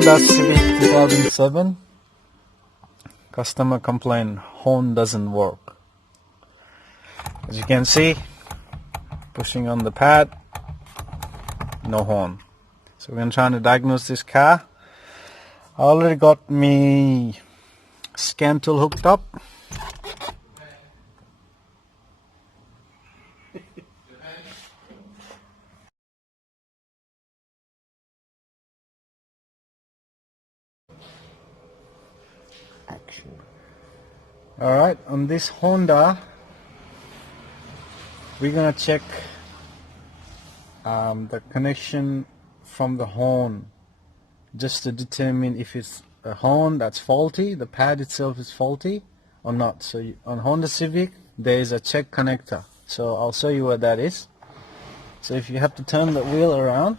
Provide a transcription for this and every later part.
Honda Civic 2007. Customer complaint, horn doesn't work. As you can see, pushing on the pad, no horn. So we're going to try to diagnose this car. I already got me scan tool hooked up. Alright, on this Honda, we're gonna check the connection from the horn, just to determine if it's a horn that's faulty, the pad itself is faulty or not. So on Honda Civic, there is a check connector. So I'll show you what that is. So if you have to turn the wheel around,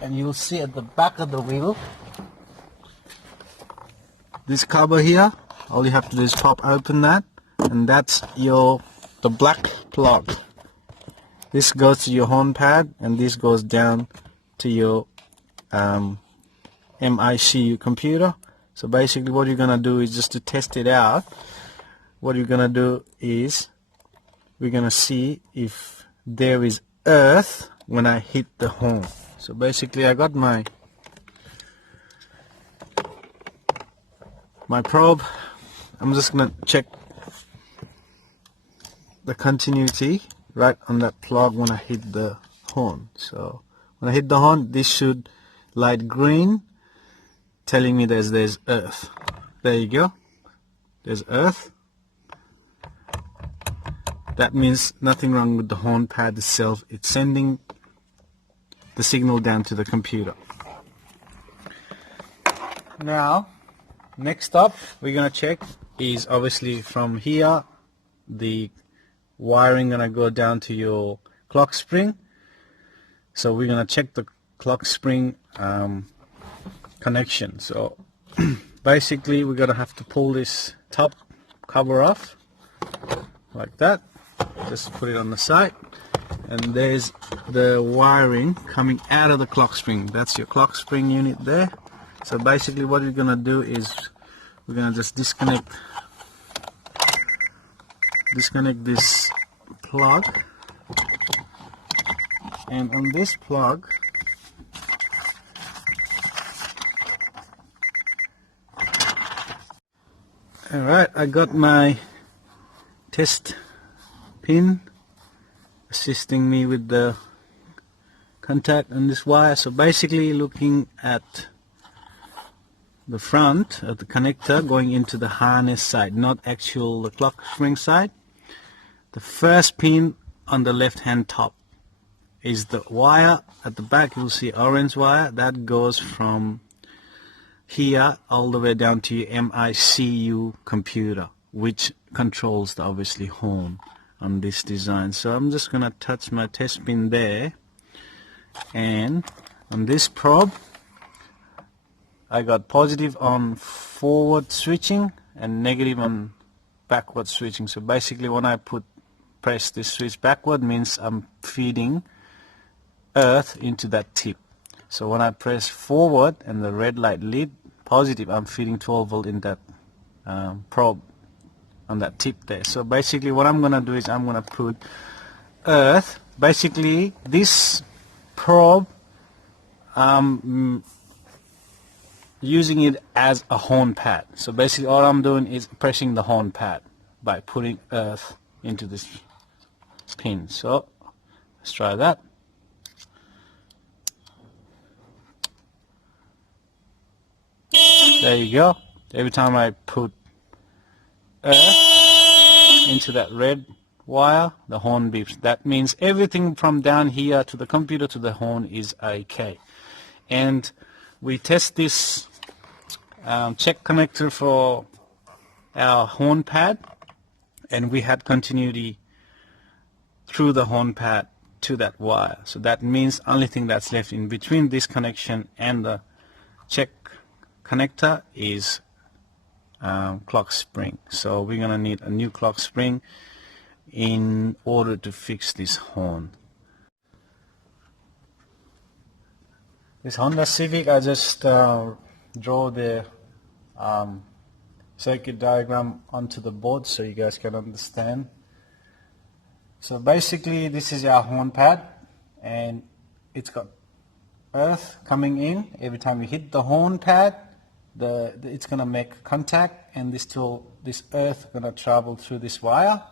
and you'll see at the back of the wheel, this cover here, all you have to do is pop open that, and that's the black plug. This goes to your horn pad, and this goes down to your micu computer. So basically what you're gonna do is, just to test it out, what you're gonna do is we're gonna see if there is earth when I hit the horn. So basically I got my probe. I'm just gonna check the continuity right on that plug when I hit the horn. So when I hit the horn, this should light green, telling me there's earth. There you go, there's earth. That means nothing wrong with the horn pad itself. It's sending the signal down to the computer. Now next up we're gonna check is obviously from here, the wiring gonna go down to your clock spring. So we're gonna check the clock spring connection. So basically we're gonna have to pull this top cover off like that. Just put it on the side, and there's the wiring coming out of the clock spring. That's your clock spring unit there. So basically what we're gonna do is we're gonna just disconnect this plug, and on this plug alright, I got my test pin assisting me with the contact on this wire. So basically looking at the front of the connector going into the harness side, not actual the clock spring side. The first pin on the left hand top is the wire. At the back you'll see orange wire that goes from here all the way down to your micu computer, which controls the obviously horn on this design. So I'm just gonna touch my test pin there, and on this probe I got positive on forward switching and negative on backward switching. So basically when I press this switch backward, means I'm feeding earth into that tip. So when I press forward and the red light lit positive, I'm feeding 12 volt in that probe on that tip there. So basically what I'm gonna do is I'm gonna put earth, basically this probe using it as a horn pad. So basically all I'm doing is pressing the horn pad by putting earth into this pin. So let's try that. There you go. Every time I put earth into that red wire, the horn beeps. That means everything from down here to the computer to the horn is okay. And we test this check connector for our horn pad, and we had continuity through the horn pad to that wire. So that means only thing that's left in between this connection and the check connector is clock spring. So we're gonna need a new clock spring in order to fix this horn. This Honda Civic, I just draw the circuit diagram onto the board so you guys can understand. So basically this is our horn pad, and it's got earth coming in. Every time you hit the horn pad, it's gonna make contact, and this earth gonna travel through this wire.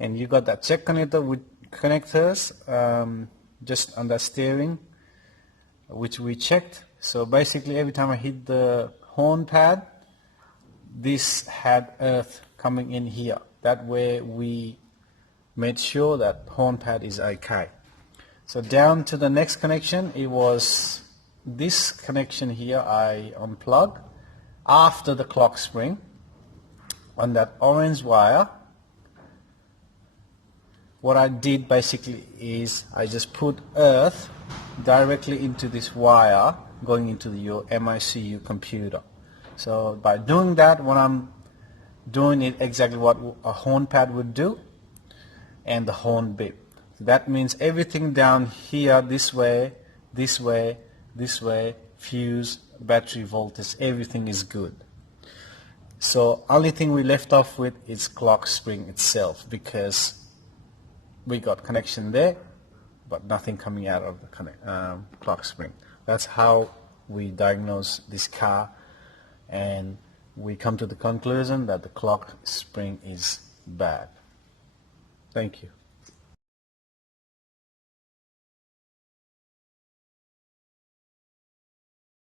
And you got that check connector with connectors just on the steering, which we checked. So basically every time I hit the horn pad, this had earth coming in here. That way we made sure that horn pad is okay. So down to the next connection, it was this connection here I unplugged after the clock spring on that orange wire. What I did basically is I just put earth directly into this wire going into your micu computer. So by doing that, what I'm doing is exactly what a horn pad would do, and the horn beep. So that means everything down here, this way, this way, this way, fuse, battery voltage, everything is good. So only thing we left off with is clock spring itself, because we got connection there, but nothing coming out of the clock spring. That's how we diagnose this car, and we come to the conclusion that the clock spring is bad. Thank you.